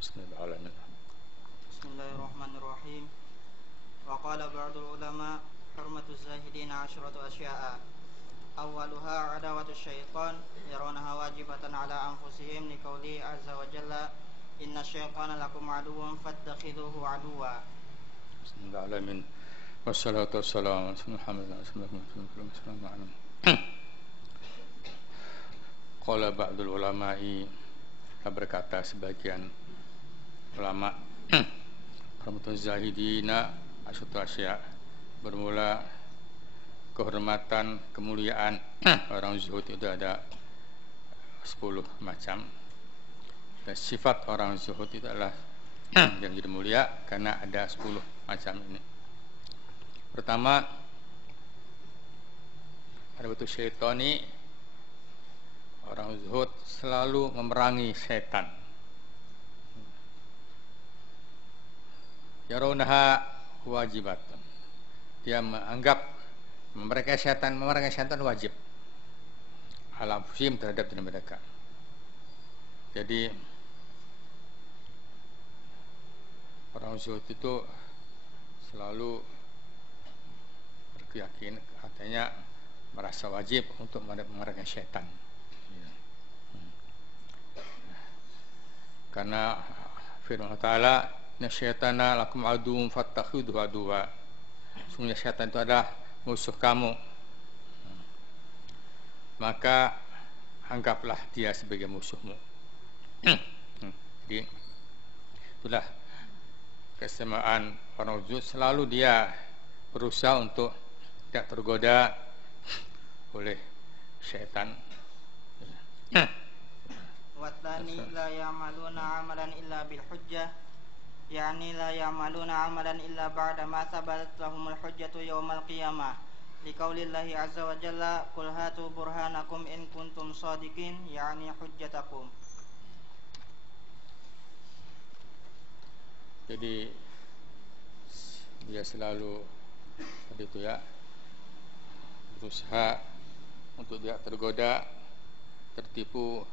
Bismillahirrahmanirrahim. Bismillahirrahmanirrahim. Wa qala ba'dul ulama hurmatu zahidina asyratu asya'a. Awwaluha adawatu syaitan yarawnaha wajibatan ala anfusihim liqauli azza wa jalla inna syaitana lakum aduwwun fattakhidhuhu aduwwa. Bismillahirrahmanirrahim. Wassalatu wassalamu ala Muhammadin sallallahu alaihi wasallam. Qala ba'dul ulama'i, berkata sebagian ulama, Rahmatul Zahidina asyatu asya, bermula kehormatan, kemuliaan orang zuhud itu ada 10 macam. Dan sifat orang zuhud itu adalah yang jadi mulia karena ada 10 macam ini. Pertama, ada betul syaitani, orang zuhud selalu memerangi setan. Yarawnaha wajibatun, dia menganggap memerangi setan wajib alam fusim terhadap diri mereka. Jadi orang zuhud itu selalu berkeyakin, katanya merasa wajib untuk memerangi setan. Karena firman Allah Ta'ala, inna syaitana lakum aduwwun fattakhidhuhu aduwwa. Sungguhnya syaitan itu adalah musuh kamu, maka anggaplah dia sebagai musuhmu. Jadi itulah kesamaan orang zuhud, selalu dia berusaha untuk tidak tergoda oleh syaitan. Wattani la ya'maluna amalan illa bil hujjah, yani la ya'maluna amalan illa ba'da ma thabatat lahumul hujjatu yaumal qiyamah. Liqaulillahi azza wa jalla qul hatu burhanakum in kuntum shadiqin, yani hujjatakum. Jadi dia selalu seperti itu ya, berusaha untuk tidak tergoda, tertipu,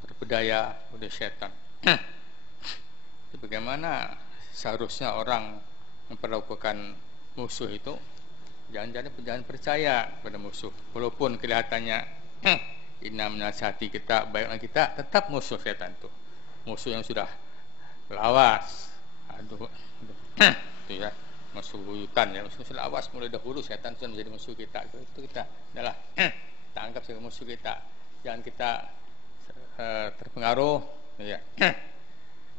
terpedaya oleh syaitan. Bagaimana seharusnya orang memperlakukan musuh itu? Jangan percaya pada musuh, walaupun kelihatannya inna menasihati kita, baiklah kita, tetap musuh syaitan itu, musuh yang sudah lawas. Itu ya, musuh buyutan ya, musuh lawas mulai dahulu, syaitan sudah menjadi musuh kita. Itu kita adalah kita anggap sebagai musuh kita. Jangan kita terpengaruh ya.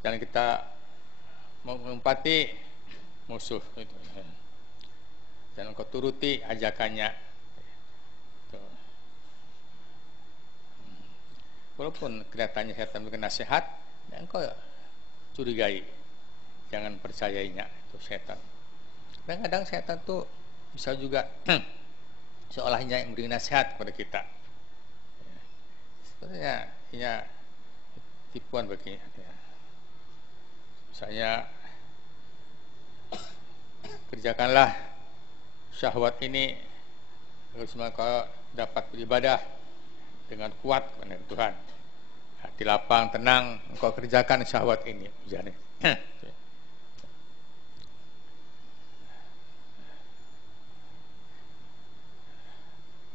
Jangan kita mengumpati musuh itu. Dan engkau turuti ajakannya. Walaupun kelihatannya setan memberikan nasihat, engkau curigai, jangan percayainya, itu setan. Kadang-kadang setan tuh bisa juga seolahnya memberi nasihat kepada kita. Sebenarnya ini tipuan bagi misalnya, kerjakanlah syahwat ini agar kau dapat beribadah dengan kuat kepada Tuhan, hati lapang, tenang, engkau kerjakan syahwat ini.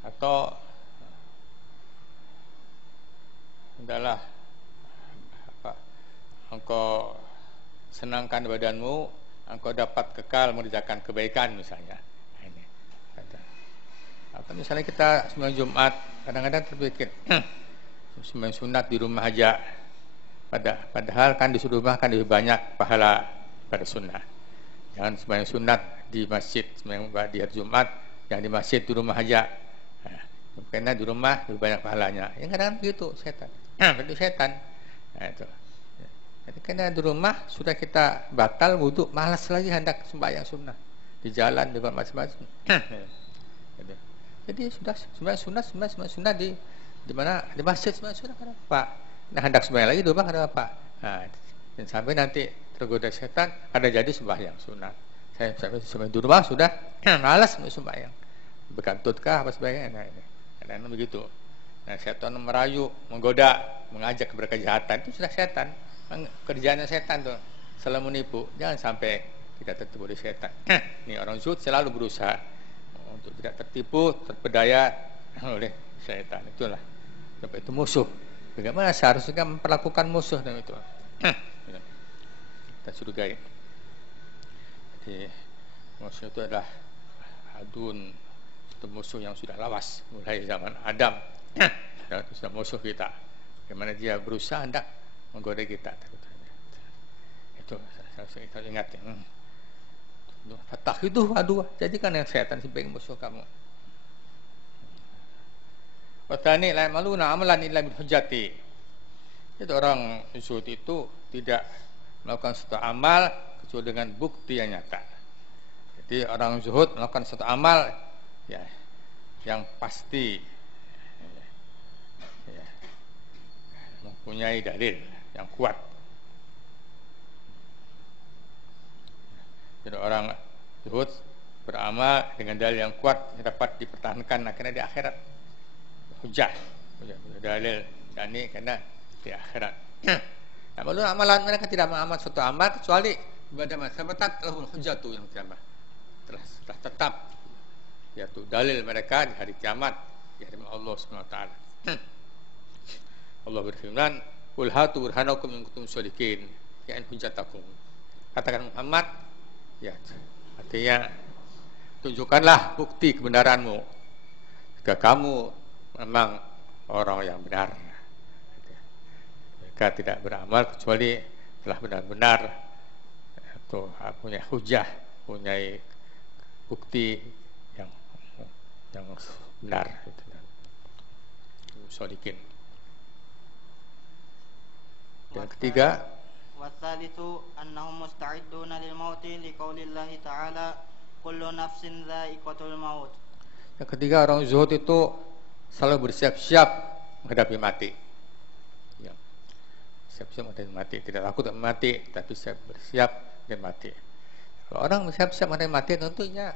Atau adalah engkau senangkan badanmu, engkau dapat kekal mengerjakan kebaikan misalnya. Ini atau misalnya kita sembahyang Jumat, kadang-kadang terpikir sembahyang sunat di rumah aja, padahal kan di rumah kan lebih banyak pahala pada sunnah. Jangan sembahyang sunat di masjid, sembahyang di hari Jumat yang di masjid, di rumah aja. Karena di rumah lebih banyak pahalanya. Yang kadang begitu setan. Itu setan. Itu. Jadi karena di rumah sudah kita batal wudu, malas lagi hendak sembahyang sunnah di jalan dengan macam-macam. Jadi sudah sembahyang sunnah di mana, di masjid sembahyang sunnah, kenapa? Nah hendak sembahyang lagi di rumah, kenapa? Nah, dan sampai nanti tergoda setan, ada jadi sembahyang sunnah. Saya sampai sembahyang di rumah sudah malas sembahyang, berkantutkah apa sebagainya. Nah, ini kadang-kadang begitu. Nah, setan merayu, menggoda mengajak kepada kejahatan, itu sudah setan. Kerjaannya setan tuh, selalu menipu. Jangan sampai kita tertipu oleh setan. Ini orang zuhud selalu berusaha untuk tidak tertipu, terpedaya oleh setan. Itulah. Sampai itu musuh. Bagaimana seharusnya memperlakukan musuh dan itu. Kita curigai. Jadi musuh itu adalah adun, itu musuh yang sudah lawas mulai zaman Adam. Itu sudah musuh kita. Bagaimana dia berusaha hendak menggoda kita. Itu kita ingat ya. Fatakhiduhu aduwwa, jadikan yang setan sebagai musuh kamu. Wa tsani la yamaluna amalan illa bil hujjati. Itu orang zuhud itu tidak melakukan suatu amal kecuali dengan bukti yang nyata. Jadi orang zuhud melakukan suatu amal ya yang pasti ya, mempunyai dalil yang kuat. Jadi orang zuhud beramal dengan dalil yang kuat yang dapat dipertahankan akhirnya di akhirat. Hujah dalil dan ini karena di akhirat. Namun amalan mereka tidak mengamal suatu amal kecuali pada masa batat lahul hujjatu yang telah tetap, yaitu dalil mereka di hari kiamat di hadapan Allah Subhanahu wa taala. Allah berfirman, "Qul hatu burhanakum in kuntum shadiqin." Ya in hujjatakum. Katakan Muhammad, ya, artinya tunjukkanlah bukti kebenaranmu jika kamu memang orang yang benar. Mereka tidak beramal kecuali telah benar-benar atau punya hujah, punya bukti yang benar. Shadiqin. Yang ketiga, wasalitsu annahum musta'iduna lil mauti liqaulillahi ta'ala kullu nafsin dha'iqatul maut. Yang ketiga, orang zuhud itu selalu bersiap-siap menghadapi mati. Ya. Siap-siap menghadapi mati, tidak takut mati, tapi siap bersiap menghadapi mati. Kalau orang bersiap-siap menghadapi mati tentunya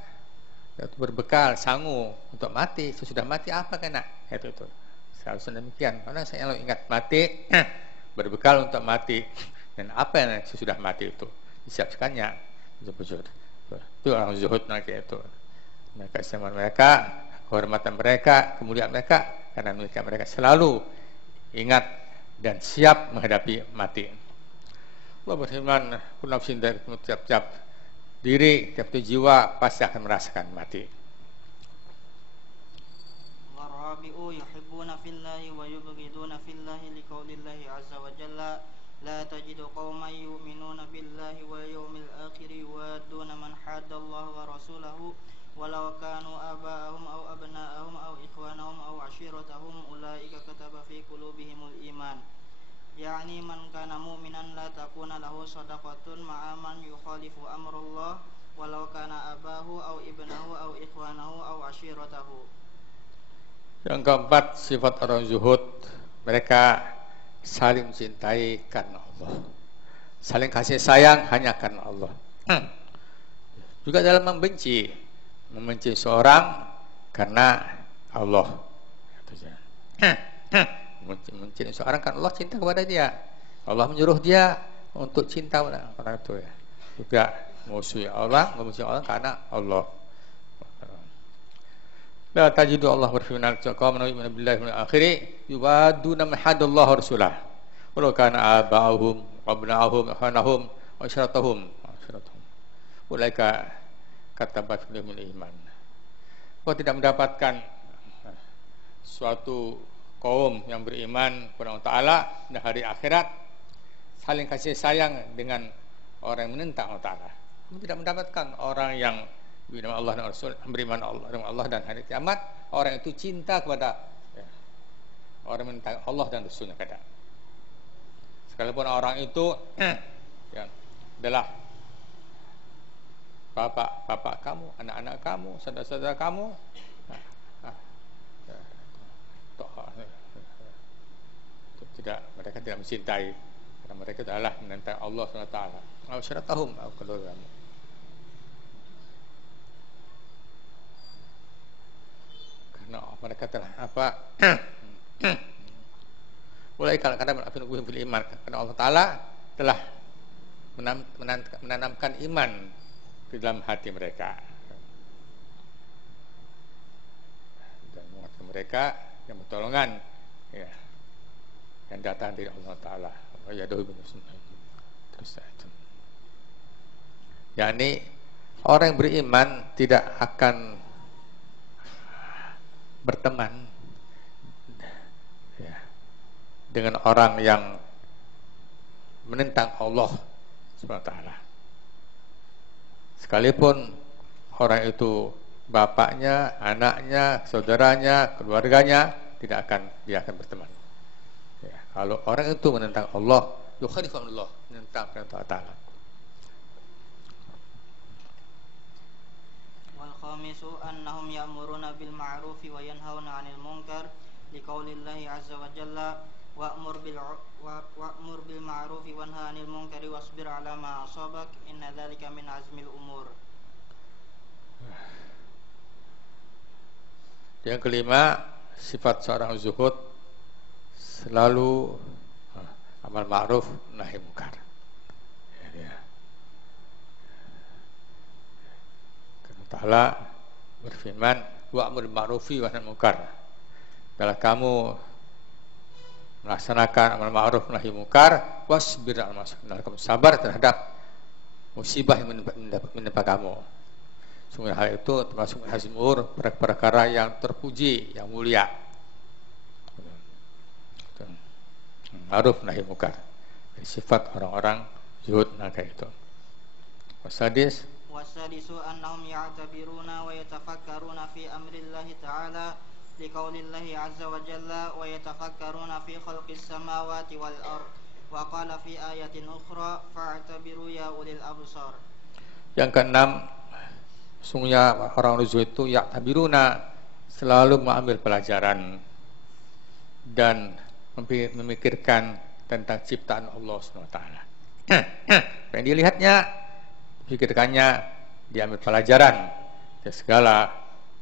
berbekal sangu untuk mati. Sesudah mati apa kena? Itu seharusnya demikian. Karena saya selalu ingat mati, berbekal untuk mati. Dan apa yang sesudah mati itu disiapkannya. Itu orang zuhud nanti itu. Mereka sama mereka, kehormatan mereka, kemuliaan mereka, karena mereka selalu ingat dan siap menghadapi mati. Allah berfirman, "Kullu dari tiap-tiap diri, tiap jiwa pasti akan merasakan mati." Warabi'u yuhibbuna fillahi wa yubghiduna fillahi liqaulillahi azza wa jalla la tajidu qauman yu'minuna billahi wal yawmil akhir yuwadduna man haddallaha wa rasulahu walau kanu aba'ahum aw abna'ahum aw ikhwanahum aw ashiratahum ulaika kataba fi qulubihimul iman. Yani man kana mu'minan la takuna lahu sadaqatun ma'a man yukhalifu amrullah walau kana abahu aw ibnahu aw ikhwanahu aw ashiratahu. Yang keempat, sifat orang zuhud, mereka saling mencintai karena Allah, saling kasih sayang hanya karena Allah. Juga dalam membenci seorang karena Allah. Mencintai seorang karena Allah, cinta kepada dia. Allah menyuruh dia untuk cinta kepada orang itu ya. Juga musuh Allah, membenci orang karena Allah. La tajidu Allah berfirman qaum yu'minu billahi wal akhir yuwaduna man hadallahu rasulah walau kana aba'uhum abna'uhum ikhwanahum wa asharatahum ulaika kataba fi qulubihimul iman. Kau tidak mendapatkan suatu kaum yang beriman kepada Allah Ta'ala dan hari akhirat saling kasih sayang dengan orang yang menentang Allah Ta'ala. Kamu tidak mendapatkan orang yang beriman Allah dan Rasul, beriman Allah dan hari kiamat, orang itu cinta kepada orang menentang Allah dan Rasulnya kata. Sekalipun orang itu ya, adalah bapak kamu, anak-anak kamu, saudara-saudara kamu, tidak, mereka tidak mencintai karena mereka adalah menentang Allah SWT. Al-syaratahum al-qadurahum. Karena mereka telah apa? Mulai kadang-kadang fil iman, karena Allah Taala telah menanamkan iman di dalam hati mereka dan menguatkan mereka yang pertolongan ya yang datang dari Allah Taala. Ya doh terus itu. yakni orang yang beriman tidak akan berteman ya, dengan orang yang menentang Allah SWT. Sekalipun orang itu bapaknya, anaknya, saudaranya, keluarganya, dia akan berteman. Ya, kalau orang itu menentang Allah, yukhalifullah, menentang perintah Allah. Wal khamisu annahum ya'muruna bil ma'rufi wa yanhauna 'anil munkar liqaulillahi 'azza wa jalla wa'mur bil ma'rufi wanha 'anil munkari wasbir 'ala ma asabak inna dzalika min azmil umur. Yang kelima, sifat seorang zuhud selalu amal ma'ruf nahi munkar. Ya. Karena Ta'ala berfirman, wa'mur bil ma'rufi wa nahi munkar. Kalau kamu melaksanakan amal ma'ruf nahi munkar, wasbir 'ala ma asabak. Kamu sabar terhadap musibah yang menimpa kamu. Sungguh hal itu termasuk hazmur, perkara yang terpuji, yang mulia. Ma'ruf nahi munkar. Sifat orang-orang zuhud kayak itu. Wasadisu annahum ya'tabiruna wa yatafakkaruna fi amrillahi ta'ala liqaulillahi 'azza wa jalla wa yatafakkaruna fi khalqis samawati wal ard wa qala fi ayatin ukhra fa'tabiru ya ulil absar. Yang keenam, sungguhnya orang zuhud itu ya'tabiruna, selalu mengambil pelajaran dan memikirkan tentang ciptaan Allah SWT. Apa yang dilihatnya, pikirkannya, diambil pelajaran dari segala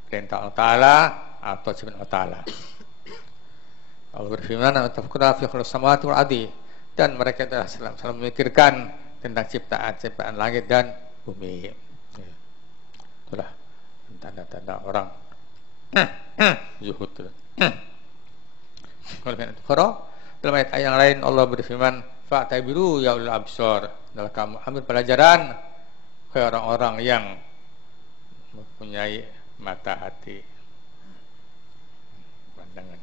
perintah Allah Ta'ala atau ciptaan Allah Ta'ala. Allah berfirman, "Tafakkurna fi khalqis samawati wal ardi," dan mereka telah selalu memikirkan tentang ciptaan langit dan bumi. Itulah tanda-tanda orang zuhud. Dalam ayat yang lain Allah berfirman, fa'tabiru ya ulil absar, adalah kamu ambil pelajaran ke orang-orang yang mempunyai mata hati, pandangan.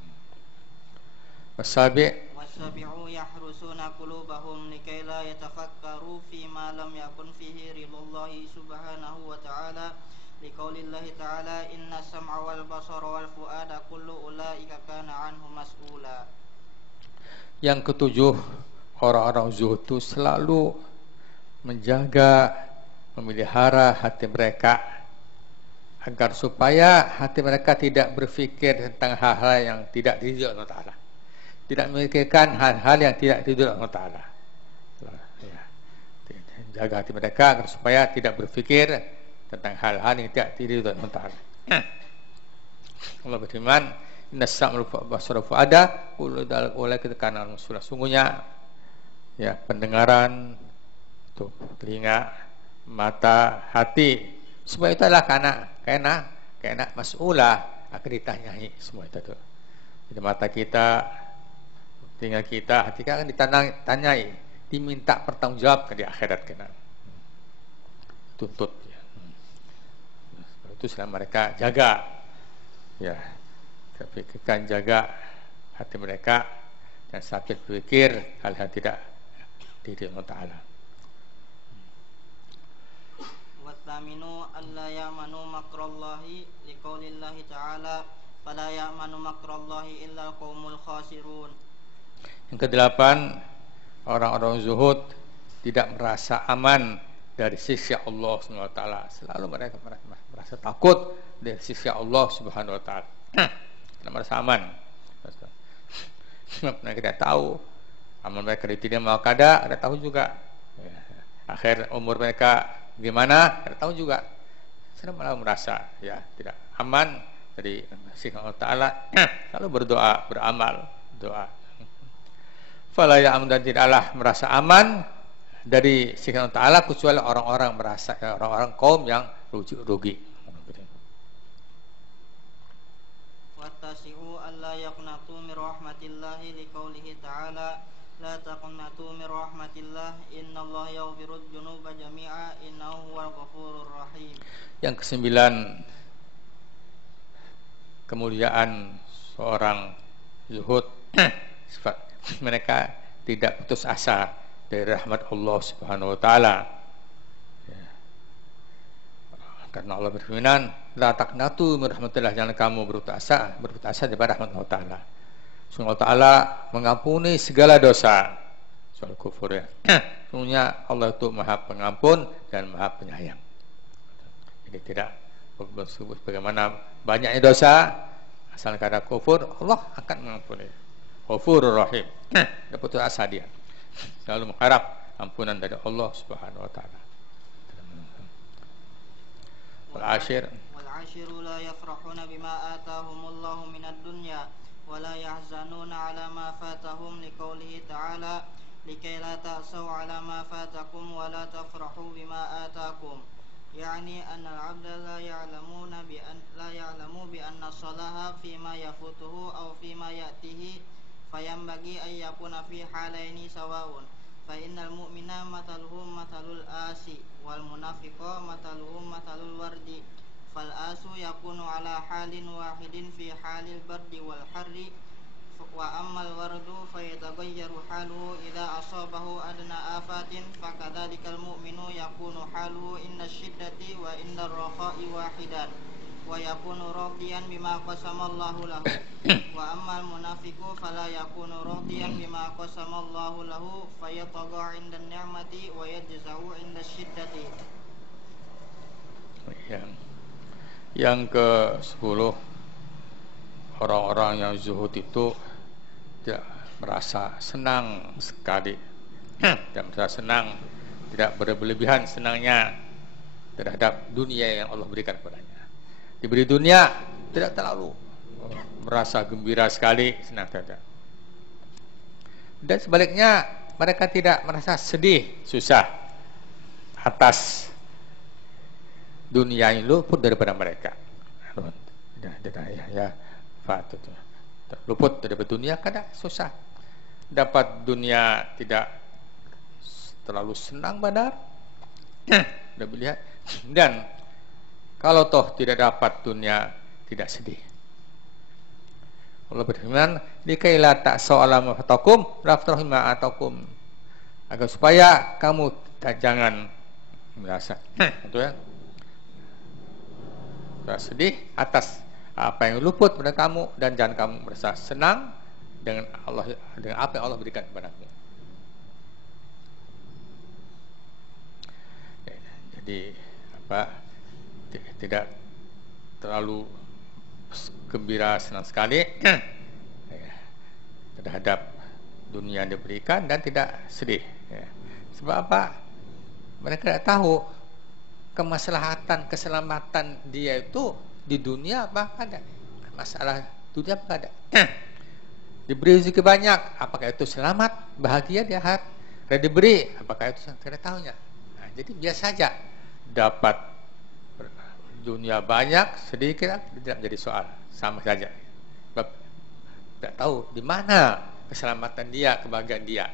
Wasabi'u yahrusuna qulubahum likay la yatafakkaru fi ma lam yakun fihi ridallahi subhanahu wa ta'ala liqaulillahi ta'ala inna sam'a wal basara wal fu'ada kullu ulaika kana anhu mas'ula. Yang ketujuh, orang-orang zuhud itu selalu menjaga, memelihara hati mereka agar supaya hati mereka tidak berfikir tentang hal-hal yang tidak diridhoi Allah Ta'ala, tidak memikirkan hal-hal yang tidak diridhoi Allah Ta'ala. Ya. Jaga hati mereka agar supaya tidak berfikir tentang hal-hal yang tidak diridhoi Allah Ta'ala. Allah berfirman, inna sam'a wal basara wal fu'ada kullu dzalika kana mas'ula. Sungguhnya ya, pendengaran, tuh, telinga, mata, hati, semua itu adalah karena mas'ulah, akan ditanyai semua itu tuh. Jadi mata kita, telinga kita, hati kita akan ditanyai, diminta pertanggungjawab di akhirat kena. Tuntut ya. Itu selama mereka jaga ya, pikirkan, jaga hati mereka dan sampai berpikir hal-hal tidak diridhoi Allah Ta'ala. Wathaminu alla ya'manu makrallahi liqaulillahi ta'ala fala ya'manu makrallahi illa qaumul khasirun. Yang kedelapan, orang-orang zuhud tidak merasa aman dari siksa Allah Subhanahu wa taala. Selalu mereka merasa takut dari siksa Allah Subhanahu wa taala. Tidak merasa aman. Mereka tidak tahu amal mereka diterima kada, ada tahu juga. Akhir umur mereka gimana, ada tahu juga. Sedang malah merasa ya tidak aman dari siksa Allah Taala. Lalu berdoa, beramal, doa. Fala ya'mun, dan tidaklah merasa aman dari siksa Allah Ta'ala kecuali orang-orang kaum yang rugi. Wattasi'u alla yaqnatu min rahmatillahi liqaulihi ta'ala la taqnatu min rahmatillah innallaha yaghfirudz dzunuba jami'a innahu huwal ghafurur rahim. Yang ke-9, kemuliaan seorang zuhud. Sifat mereka tidak putus asa dari rahmat Allah Subhanahu wa taala. Ya. Karena Allah berfirman, la taqnatu min rahmatillah, jangan kamu berputus asa daripada rahmat Allah taala. Sungguh Allah taala mengampuni segala dosa. Soal kufur ya. Sungguhnya Allah itu Maha Pengampun dan Maha Penyayang. Jadi tidak bagaimana banyaknya dosa, asal kada kufur, Allah akan mengampuni. Ghafurur Rahim. Tidak putus asa dia. Selalu mengharap ampunan dari Allah Subhanahu wa taala. Wal ashiru la yafrahuna bima atahumullahu minad dunya wa la yahzanuna ala ma fatahum liqaulihi ta'ala likay la ta'saw ala ma fatakum wa la tafrahu bima atakum. Yani anna al-'abda la ya'lamu bi anna salaha fima yafutuhu aw fima ya'tihi fayambagi ay yakuna fi halaini sawaun fa innal mu'mina mathaluhum mathalul asi wal munafiqa mathaluhum mathalul wardi fal asu yakunu ala halin wahidin fi halil bardi wal harri wa ammal wardu fayataghayyaru haluhu idza asabahu adna afatin fakadzalikal mu'minu yakunu haluhu inna syiddati wa inna rakha'i wahidan wa yakunu radiyan bima qasamallahu lahu wa ammal munafiqu fala yakunu radiyan bima qasamallahu lahu fayatagha 'inda ni'mati wa yajza'u 'inda syiddati. Yang ke-10, orang-orang yang zuhud itu tidak merasa senang sekali, tidak merasa senang, tidak berlebihan senangnya terhadap dunia yang Allah berikan kepadanya. Diberi dunia tidak terlalu merasa gembira sekali, senang tidak. Dan sebaliknya mereka tidak merasa sedih, susah atas dunia yang luput daripada mereka. Luput daripada dunia kadang susah. Dapat dunia tidak terlalu senang badar. Sudah lihat. Dan kalau toh tidak dapat dunia, tidak sedih. Allah berfirman, "Likaila ta'sau ala ma fatakum, raftahu ma atakum." Agar supaya kamu jangan merasa itu ya. Sedih atas apa yang luput pada kamu, dan jangan kamu merasa senang dengan apa yang Allah berikan kepadamu. Jadi tidak terlalu gembira, senang sekali terhadap dunia yang diberikan, dan tidak sedih. Sebab apa? Mereka tidak tahu kemaslahatan, keselamatan dia itu di dunia apa ada. Masalah dunia apa ada. Diberi rezeki banyak, apakah itu selamat, bahagia di akhirat? Tidak diberi, apakah itu tidak tahunya. Nah, jadi biasa saja dapat dunia banyak, sedikit tidak menjadi soal, sama saja. Sebab tidak tahu di mana keselamatan dia, kebahagiaan dia.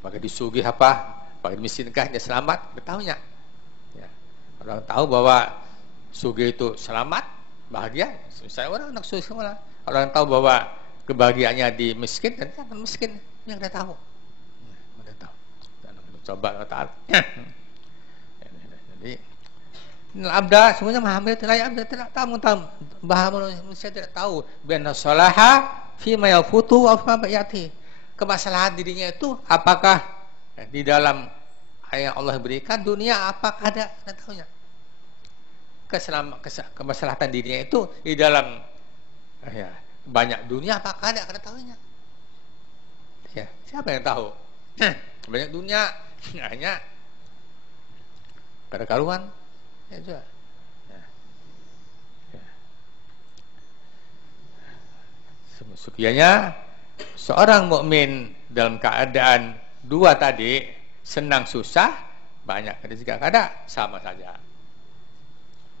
Apakah disugih apa, apakah dimiskinkah dia selamat, bertahunya. Ya. Orang tahu bahwa sugih itu selamat, bahagia, saya orang nak sugih semua. Orang tahu bahwa kebahagiaannya di miskin, dan dia akan miskin, yang dia tahu. Dia tahu. Coba Allah Ta'ala. Jadi abda semuanya mahamil tidak tahu, bahwa manusia tidak tahu bianna salaha fi ma yafutu wa ma yati. Kemaslahan dirinya itu apakah di dalam yang Allah berikan dunia, apakah ada tahunya. Kemaslahatan dirinya itu di dalam banyak dunia, apakah ada tahunya. Ya, siapa yang tahu? Banyak dunia hanya kada karuan. Ya, juga. Sekiannya seorang mukmin dalam keadaan dua tadi, senang susah, banyak rezeki ada, sama saja.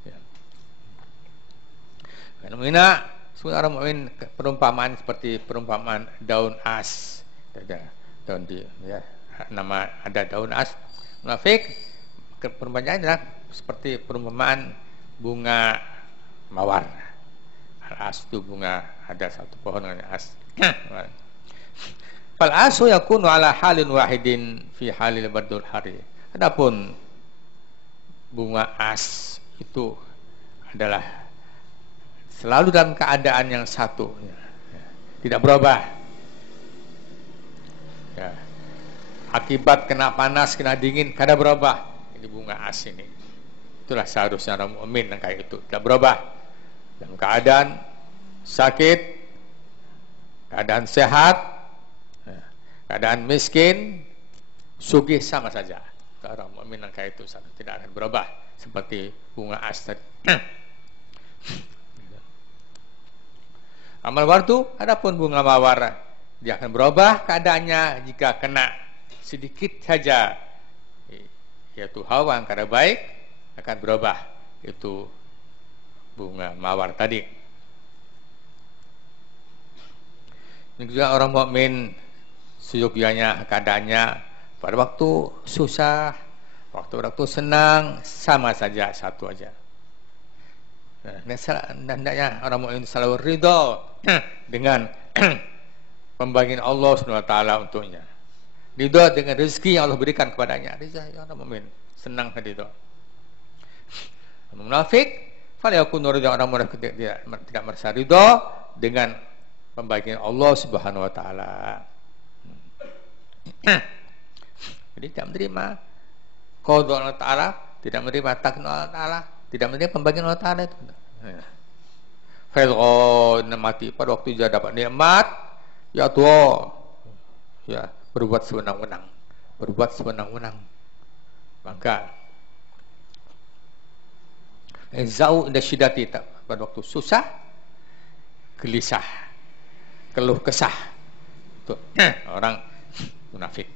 Ya. Fenomena sebenarnya orang mukmin perumpamaan seperti perumpamaan daun as. Daun ya, nama ada daun as. Munafik perumpamaan adalah seperti perumpamaan bunga mawar. As itu bunga, ada satu pohon namanya as. Fal asu yakunu ala halin wahidin fi halil badul hari. Adapun bunga as itu adalah selalu dalam keadaan yang satu, tidak berubah. Ya. Akibat kena panas, kena dingin, kada berubah. Ini bunga as ini. Itulah seharusnya orang mukmin yang kayak itu, tidak berubah. Dalam keadaan sakit, keadaan sehat, keadaan miskin, sugih, sama saja. Orang mukmin yang kayak itu tidak akan berubah seperti bunga as tadi. Amal wardu, adapun bunga mawar, dia akan berubah keadaannya jika kena sedikit saja, yaitu hawa yang kada baik, akan berubah. Itu bunga mawar tadi. Ini juga orang mukmin seyogyanya keadaannya pada waktu susah, waktu senang, sama saja, satu aja. Hendaknya orang mukmin selalu ridho dengan pembagian Allah SWT untuknya. Ridho dengan rezeki yang Allah berikan kepadanya. Ridho orang mukmin senang tadi itu. Munafik, falyakunu ridho, orang munafik tidak merasa ridho dengan pembagian Allah Subhanahu wa taala. Jadi tidak menerima qada Allah taala, tidak menerima takdir Allah taala, tidak menerima pembagian Allah taala itu. Fa'idhon mati pada waktu dia dapat nikmat, ya Tuhan, ya berbuat sewenang-wenang, maka zau inda syidati, pada waktu susah, gelisah, keluh kesah. Itu orang munafik.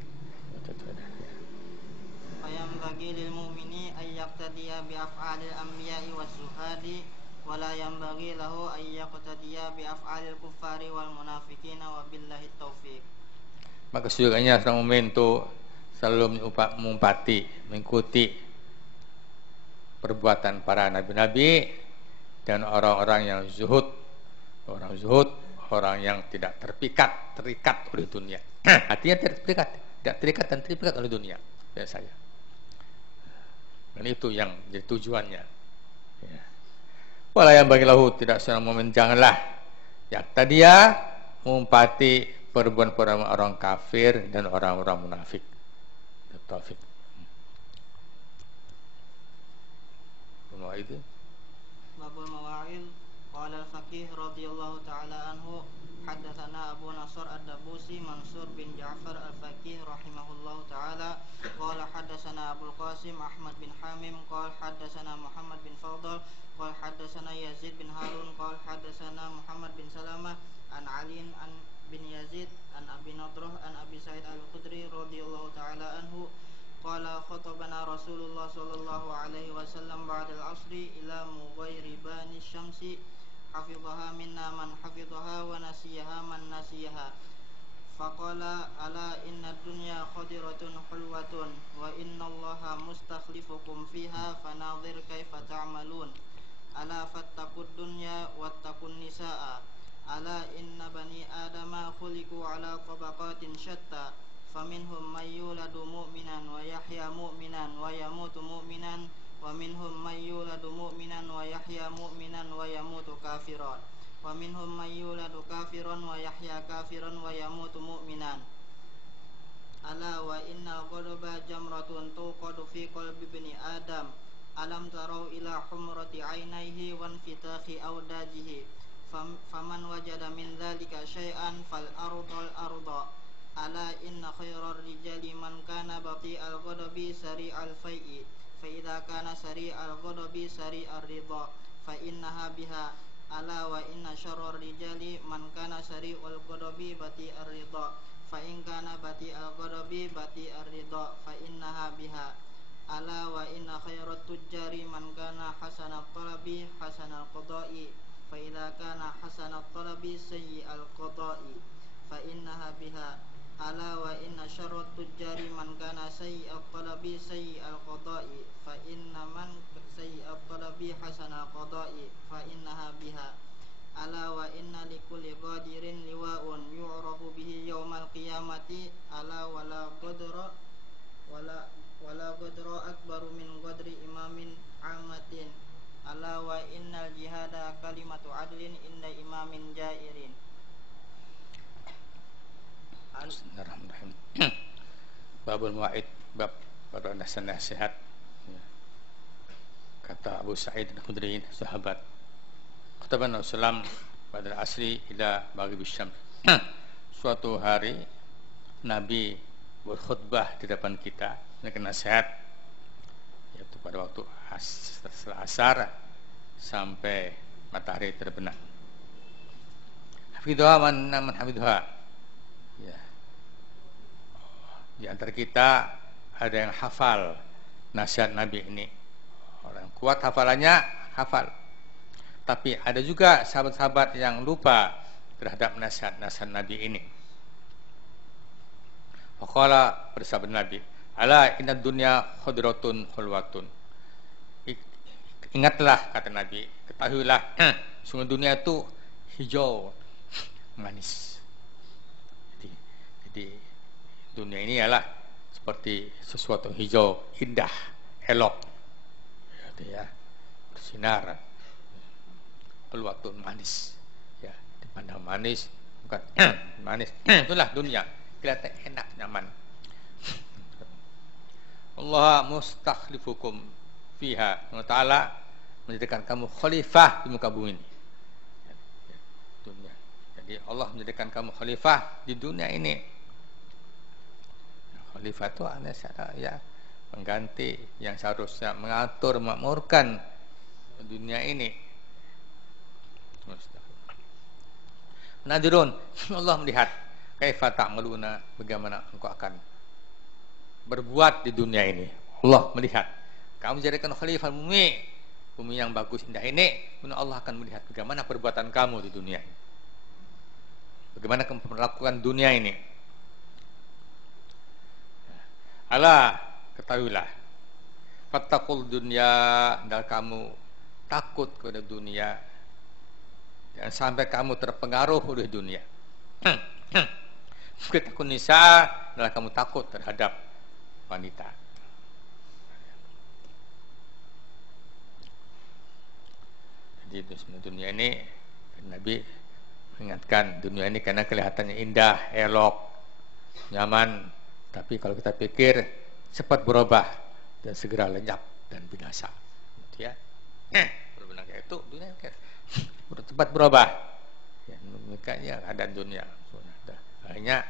Ayam bagi lil mu'mini ay yaqtadiya bi af'alil anbiya'i was zuhadi wa la yanbaghi lahu ay yaqtadiya bi af'alil kuffari wal munafiqina wa billahi taufiq. Maka sesungguhnya seorang mukmin itu selalu mengumpati, mengikuti perbuatan para nabi-nabi dan orang-orang yang zuhud. Orang zuhud, orang yang tidak terikat oleh dunia. Hatinya tidak terikat oleh dunia, biasanya. Dan itu yang jadi tujuannya. Ya. Walau yang bagi lahu, tidak seorang mukmin janganlah dia mengumpati perbuatan orang kafir dan orang-orang munafik. Taufik. Itu. Babul Mawa'il. Qala al-Faqih radhiyallahu ta'ala anhu, haddatsana Abu Nasr ad-Dabusi Mansur bin Ja'far al-Faqih rahimahullahu ta'ala, qala haddatsana Abu Qasim Ahmad bin Hamim, qala haddatsana Muhammad bin Fadl, qala haddatsana Yazid bin Harun, qala haddatsana Muhammad bin Salamah an Ali an bin Yazid an Abi Nadrah an Abi Sa'id al-Khudri radhiyallahu ta'ala anhu, qala khatabana Rasulullah sallallahu alaihi wasallam ba'da al-'asri ila mughayribani syamsi hafidhaha minna man hafidhaha wa nasiyaha man nasiyaha, faqala ala inna dunya khadiratun hulwatun wa inna allaha mustakhlifukum fiha fanadhir kaifa ta'malun, ala fattaqud dunya wattaqun nisaa, ala inna bani adama khuliqu ala tabaqatin syatta, faminhum may yuladu mu'minan wa yahya mu'minan wa yamutu mu'minan, wa minhum may yuladu mu'minan wa yahya mu'minan wa yamutu kafiran, wa minhum may yuladu kafiran wa yahya kafiran wa yamutu mu'minan. Ala wa innal ghadaba jamratun tuqadu fi qalbi ibni adam, alam tarau ila humrati ainaihi wa infitahi awdajihi, faman wajada min dhalika syai'an fal ardal arda, ala inna khairar rijali man kana bati'al ghadabi sari'al fai'i, fa idza kana sari'al ghadabi sari'ar ridha, fa innaha biha ala wa inna syarrar rijali man kana sari'ul ghadabi bati ar-ridha fa in kana bati al-ghadabi bati ar-ridha fa innaha biha ala wa inna khairat tujjari man kana hasanat talabi hasanal qada'i fa idza kana hasanat talabi sayyi'al qada'i fa innaha biha ala wa inna syarrat tujjari man kana sayyi'at talabi sayyi'al qada'i fa inna man sayyi'at talabi hasanal qada'i fa innaha biha ala wa inna likulli qadirin liwa'un yu'rafu bihi yaumal qiyamati ala wala qadra wala qadra akbaru min qadri imamin amatin ala wa innal jihada kalimatu adlin inda imamin jairin. Bismillahirrahmanirrahim. Babul Mu'aid, bab pada nasihat. Kata Abu Sa'id Al-Khudri, sahabat, khatabana Rasulullah pada asri ila maghrib syams. Suatu hari Nabi berkhutbah di depan kita dengan nasihat, yaitu pada waktu setelah asar sampai matahari terbenam. Hafidhuha man hafidhuha. Ya. Di antara kita ada yang hafal nasihat Nabi ini. Orang kuat hafalannya hafal. Tapi ada juga sahabat-sahabat yang lupa terhadap nasihat-nasihat Nabi ini. Waqala, bersabda Nabi, ala inna dunya khudratun khulwatun. Ingatlah, kata Nabi, ketahuilah, sungguh dunia itu hijau, manis. Jadi dunia ini ialah seperti sesuatu hijau, indah, elok, ya, bersinar, pelwatun manis, ya, dipandang manis, bukan manis. Itulah dunia, kelihatan enak, nyaman. Allah mustakhlifukum fiha, Allah Ta'ala menjadikan kamu khalifah di muka bumi ini. Dunia. Jadi Allah menjadikan kamu khalifah di dunia ini. Khalifah itu ya, pengganti yang seharusnya mengatur, memakmurkan dunia ini. Nadirun, Allah melihat kaifa ta'maluna, bagaimana engkau akan berbuat di dunia ini. Allah melihat kamu jadikan khalifah bumi yang bagus indah ini, Allah akan melihat bagaimana perbuatan kamu di dunia ini. Bagaimana kamu melakukan dunia ini. Ala, ketahuilah, fattaqul dunya, dan kamu takut kepada dunia, jangan sampai kamu terpengaruh oleh dunia. Takut nisa adalah kamu takut terhadap wanita. Jadi dunia ini, Nabi mengingatkan dunia ini karena kelihatannya indah, elok, nyaman. Tapi kalau kita pikir cepat berubah dan segera lenyap dan binasa, gitu ya. Benar kayak itu dunia kayak cepat berubah. Ya, makanya keadaan dunia hanya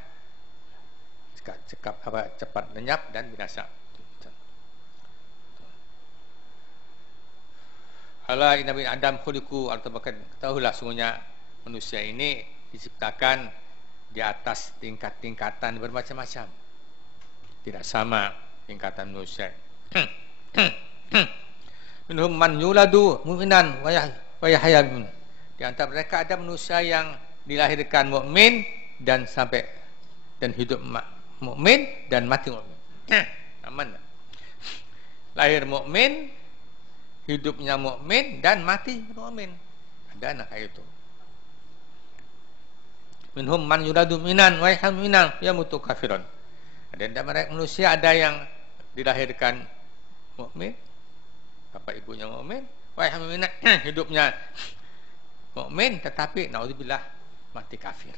cepat lenyap dan binasa. Ala inna bin Adam khuliqu al-tabakan. Ketahuilah sungguhnya manusia ini diciptakan di atas tingkat-tingkatan bermacam-macam. Tidak sama tingkatan manusia. Minhum man yuladu mu'minan wa yahya mu'min. Di antara mereka ada manusia yang dilahirkan mukmin dan hidup mukmin dan mati mukmin. Aman. Lahir mukmin, hidupnya mukmin dan mati mukmin. Ada anak kayak itu. Minhum man yuladu mu'minan wa yahya mu'minan yamutu kafiran. Dan mereka manusia ada yang dilahirkan mukmin, bapak ibunya mukmin, hidupnya mukmin, tetapi naudzubillah mati kafir.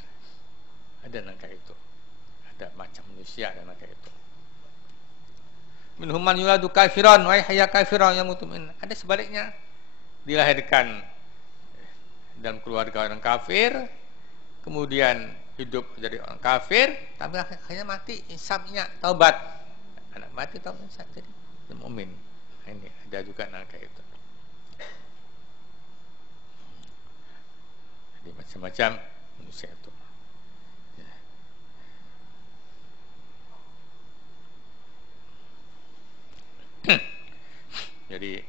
Ada kayak itu. Ada macam manusia ada kayak itu. Minhum man yuladu kafiran wa yahya kafiran yamutu min. Ada sebaliknya, dilahirkan dalam keluarga orang kafir, kemudian hidup jadi orang kafir, tapi akhirnya mati, insafnya taubat. Anak mati taubat insaf jadi mukmin. Ini ada juga kayak itu. Jadi macam-macam manusia itu. Ya. Jadi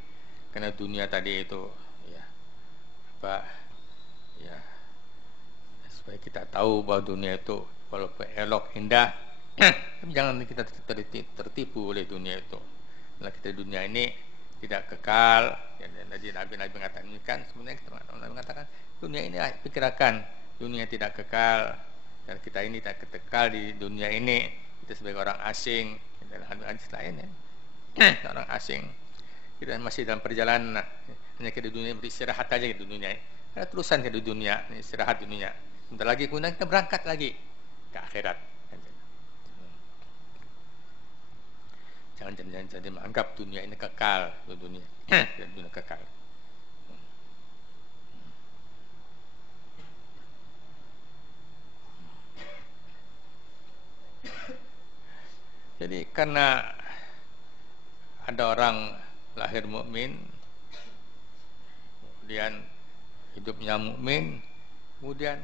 karena dunia tadi itu ya apa ya, supaya kita tahu bahwa dunia itu walaupun elok indah tapi jangan kita tertipu oleh dunia itu. Karena kita dunia ini tidak kekal. Jadi Nabi mengatakan ini kan sebenarnya Nabi mengatakan dunia ini pikirkan dunia tidak kekal, dan kita ini tidak kekal di dunia ini. Kita sebagai orang asing dan hadis lain ya. Orang asing, kita masih dalam perjalanan, hanya ke dunia beristirahat aja di dunia. Ada terusan ke dunia, istirahat di dunia. Bentar lagi kemudian kita berangkat lagi ke akhirat. Jangan menganggap dunia ini kekal, dunia kekal. Jadi karena ada orang lahir mukmin, kemudian hidupnya mukmin, kemudian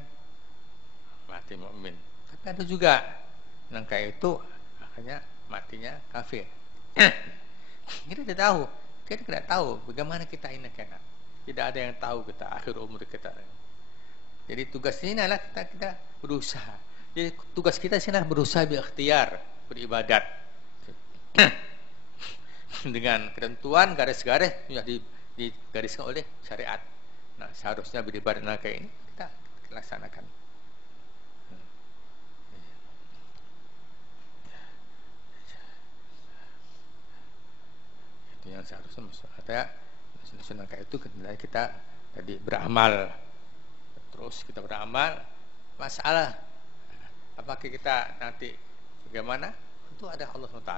mati mukmin. Tapi ada juga yang kayak itu akhirnya matinya kafir. Kita tidak tahu, kita tidak tahu bagaimana kita ini kena. Tidak ada yang tahu kita akhir umur kita. Jadi tugas ini adalah kita berusaha. Jadi tugas kita sini adalah berusaha berikhtiar, beribadat dengan ketentuan garis-garis yang digariskan oleh syariat. Nah, seharusnya beribadat kayak ini kita laksanakan. Itu yang seharusnya maksudnya kayak itu kita tadi beramal. Terus kita beramal, masalah apakah kita nanti bagaimana? Itu ada Allah SWT.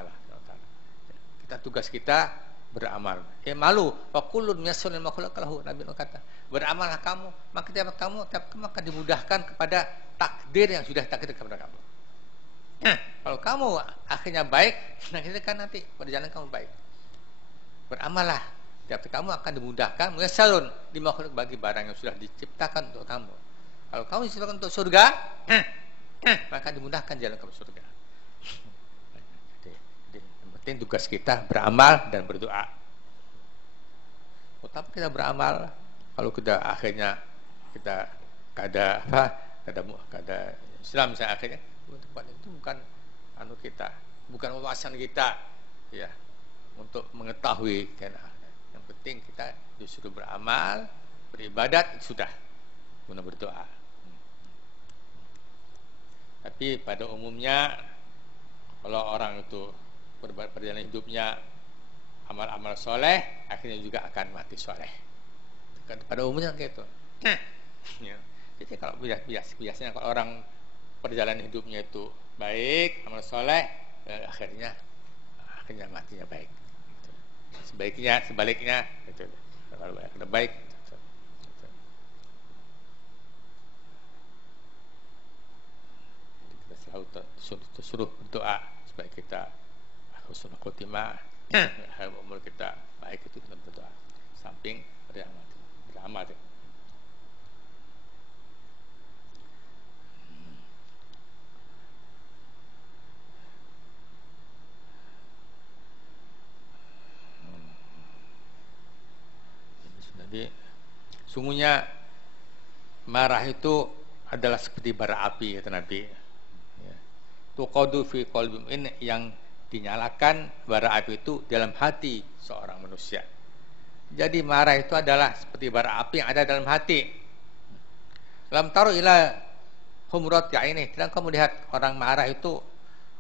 Tugas kita beramal. Malu wa kullun yasulul makhluqalahu. Nabi kata, beramallah kamu, maka tiap kamu akan dimudahkan kepada takdir yang sudah takdir kepada kamu. Kalau kamu akhirnya baik, nah kita kan nanti perjalanan kamu baik. Beramallah, tiap kamu akan dimudahkan yasulun di makhluk bagi barang yang sudah diciptakan untuk kamu. Kalau kamu diciptakan untuk surga, maka dimudahkan jalan ke surga. Penting tugas kita beramal dan berdoa. Tapi kita beramal, kalau kita akhirnya kita kada Islam misalnya akhirnya itu bukan kita, bukan wawasan kita ya untuk mengetahui kan. Yang penting kita disuruh beramal, beribadat sudah, guna berdoa. Tapi pada umumnya kalau orang itu perjalanan hidupnya amal-amal soleh, akhirnya juga akan mati soleh. Pada umumnya kayak itu. Ya. Jadi kalau biasanya kalau orang perjalanan hidupnya itu baik, amal soleh, akhirnya matinya baik. Sebaliknya, itu kalau ada baik. Kita selalu suruh berdoa supaya kita husnul khotimah, umur kita baik, itu kita berdoa. Samping beramal. Jadi sungguhnya marah itu adalah seperti bara api, kata Nabi. Tuqadu fi qalbi mu'min, yang dinyalakan bara api itu dalam hati seorang manusia. Jadi marah itu adalah seperti bara api yang ada dalam hati. Lam taru ila humrat ya ini. Tidak kamu lihat orang marah itu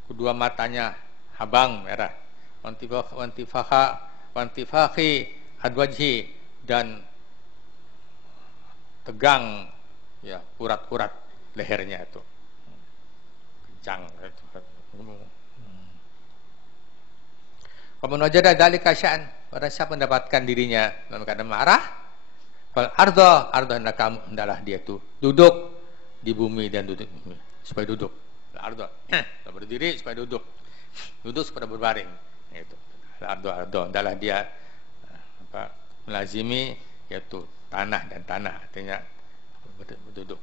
kedua matanya habang merah. Wantifakhi adwajhi, dan tegang ya urat-urat lehernya itu. Kencang itu. Kamu wajada dalika sya'an, pada siapa mendapatkan dirinya dalam keadaan marah, fal ardo hendaklah dia itu duduk di bumi dan duduk supaya duduk. Ardo, berdiri supaya duduk supaya berbaring. Itu. Ardo hendaklah dia melazimi yaitu tanah dan tanah, artinya berduduk.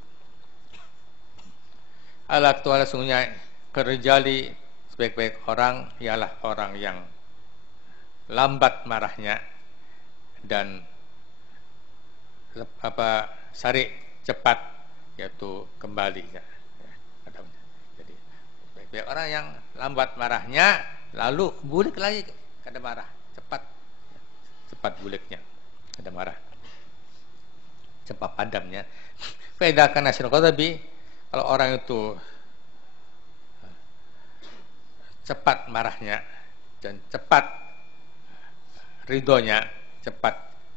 Al-aktual sungguhnya kerijali sebaik-baik orang ialah orang yang lambat marahnya dan sarik cepat, yaitu kembali. Jadi sebaik-baik orang yang lambat marahnya lalu bulik lagi kada marah, cepat buliknya, kada marah, cepat padamnya. Faedah nasil ghadabi, kalau orang itu cepat marahnya dan cepat ridhonya, cepat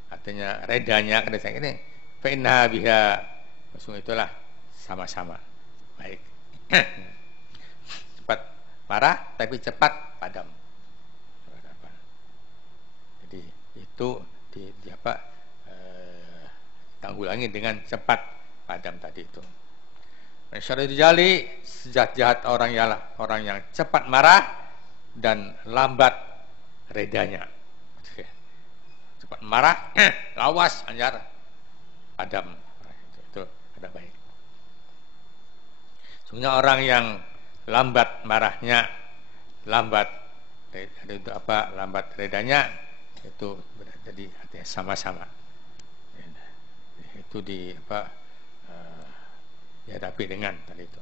artinya redanya, kada saya ini fa inna biha, maksud itulah sama-sama baik. Cepat marah tapi cepat padam. Jadi itu tanggulangi dengan cepat padam tadi itu. Syarri rijali, sejahat-jahat orang ialah orang yang cepat marah dan lambat redanya. Cepat marah, lawas, anjar, padam. Itu ada baik. Sebenarnya orang yang lambat marahnya, lambat redanya, itu jadi artinya sama-sama. Itu dihadapi dengan tadi itu.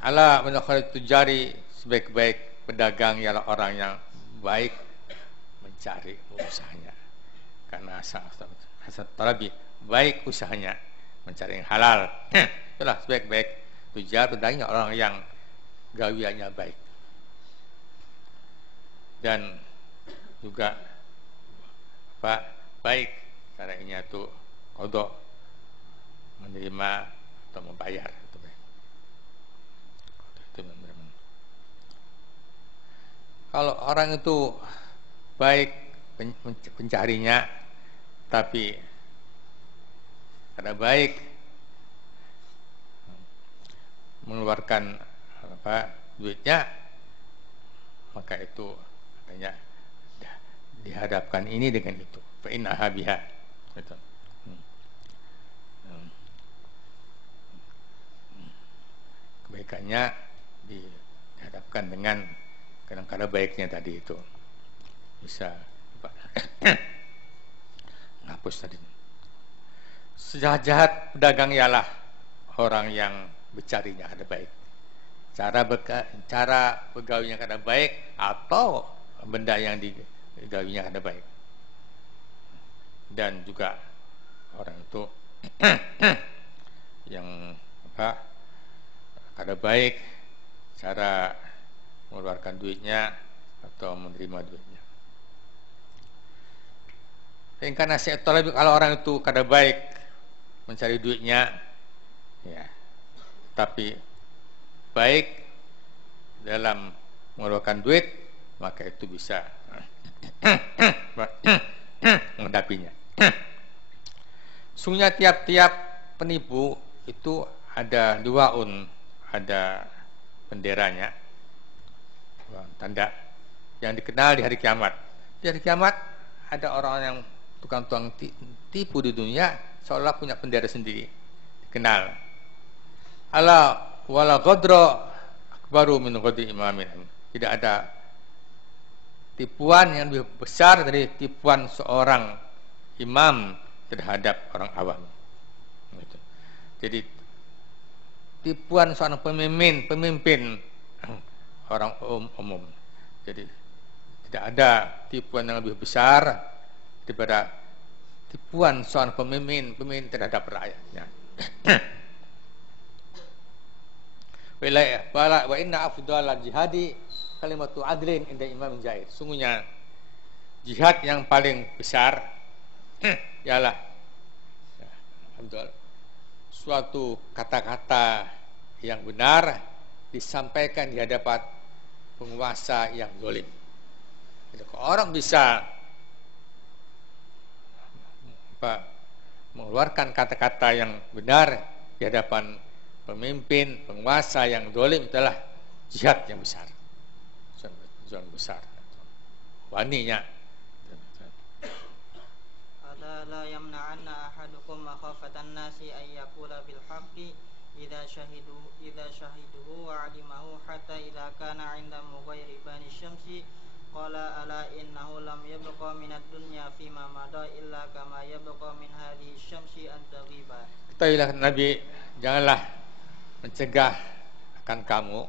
Ala min khairit tujari, sebaik-baik pedagang ialah orang yang baik mencari usahanya. Karena asal talabi, baik usahanya mencari yang halal. Itulah sebaik-baik tujar pedagang, orang yang gawiannya baik. Dan juga baik caranya itu qada, menerima atau membayar itu baik. Kalau orang itu baik pencarinya tapi ada baik mengeluarkan duitnya, maka itu artinya dihadapkan ini dengan itu. Fa innaha biha. Itu. Kebaikannya dihadapkan dengan kadang-kadang baiknya tadi itu. Bisa hapus tadi. Sejahat-jahat pedagang ialah orang yang bercarinya ada baik. Cara begawinya kada baik atau benda yang digawinya kada baik. Dan juga orang itu yang kada baik cara mengeluarkan duitnya atau menerima duitnya. Inkarnasi kalau orang itu kada baik mencari duitnya, ya, tapi baik dalam mengeluarkan duit, maka itu bisa menghadapinya. Sungguhnya tiap-tiap penipu itu ada ada benderanya, tanda yang dikenal di hari kiamat. Di hari kiamat ada orang yang tukang-tukang tipu di dunia seolah punya bendera sendiri, dikenal. Ala wala ghadra akbaru min ghadri imamin. Tidak ada tipuan yang lebih besar dari tipuan seorang imam terhadap orang awam. Gitu. Jadi tipuan seorang pemimpin orang umum. Jadi tidak ada tipuan yang lebih besar daripada tipuan seorang pemimpin terhadap rakyatnya. Wa inna afdhalal jihadi kalimatu adlin inda Imam Jair. Sungguhnya jihad yang paling besar ialah suatu kata-kata yang benar disampaikan di hadapan penguasa yang zalim. Orang bisa mengeluarkan kata-kata yang benar di hadapan pemimpin, penguasa yang zalim, itulah jihad yang besar. Jihad besar. Waninya. Ada لا يمنعن أحدكم مخافة الناس أن يقول بالحق إذا شهدوه وعلمه حتى إذا كان عند مغيربان الشمس قال ألا إنه لم يبق من الدنيا فيما مضى إلا كما يبق من هذه الشمس أن تغيب. Ketahuilah Nabi, janganlah mencegah akan kamu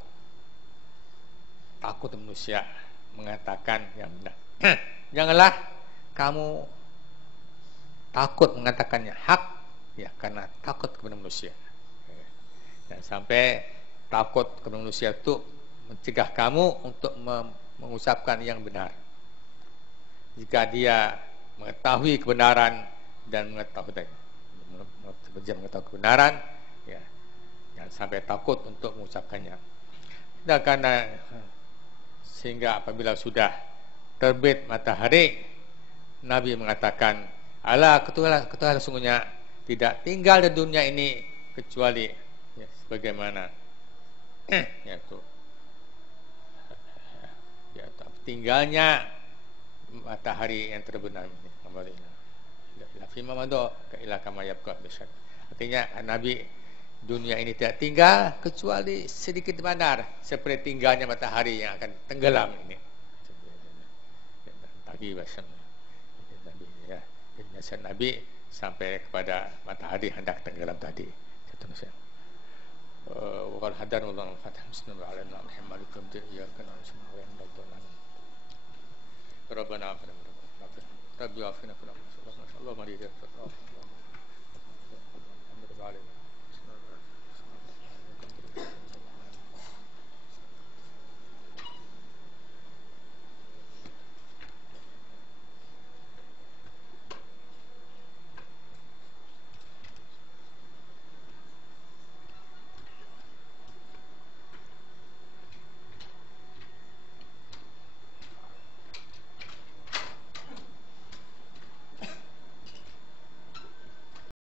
takut manusia mengatakan yang benar. Janganlah kamu takut mengatakannya hak, ya, karena takut kepada manusia. Dan sampai takut kepada manusia itu mencegah kamu untuk mengucapkan yang benar. Jika dia mengetahui kebenaran dan mengetahui kebenaran, ya, jangan sampai takut untuk mengucapkannya. Dan karena sehingga apabila sudah terbit matahari, Nabi mengatakan, ala ketahuilah sungguhnya tidak tinggal di dunia ini kecuali ya, sebagaimana yaitu tinggalnya matahari yang terbenam ini. Artinya Nabi, dunia ini tidak tinggal kecuali sedikit benar seperti tinggalnya matahari yang akan tenggelam ini. Tadi bahasa Nabi sampai kepada matahari hendak tenggelam tadi. Seterusnya. Waqad hadarullahu al-fatah muslim wa ala Muhammad kumti iyyaka na'budu wa iyyaka nasta'in. Rabbana afina Rabbi afina Allah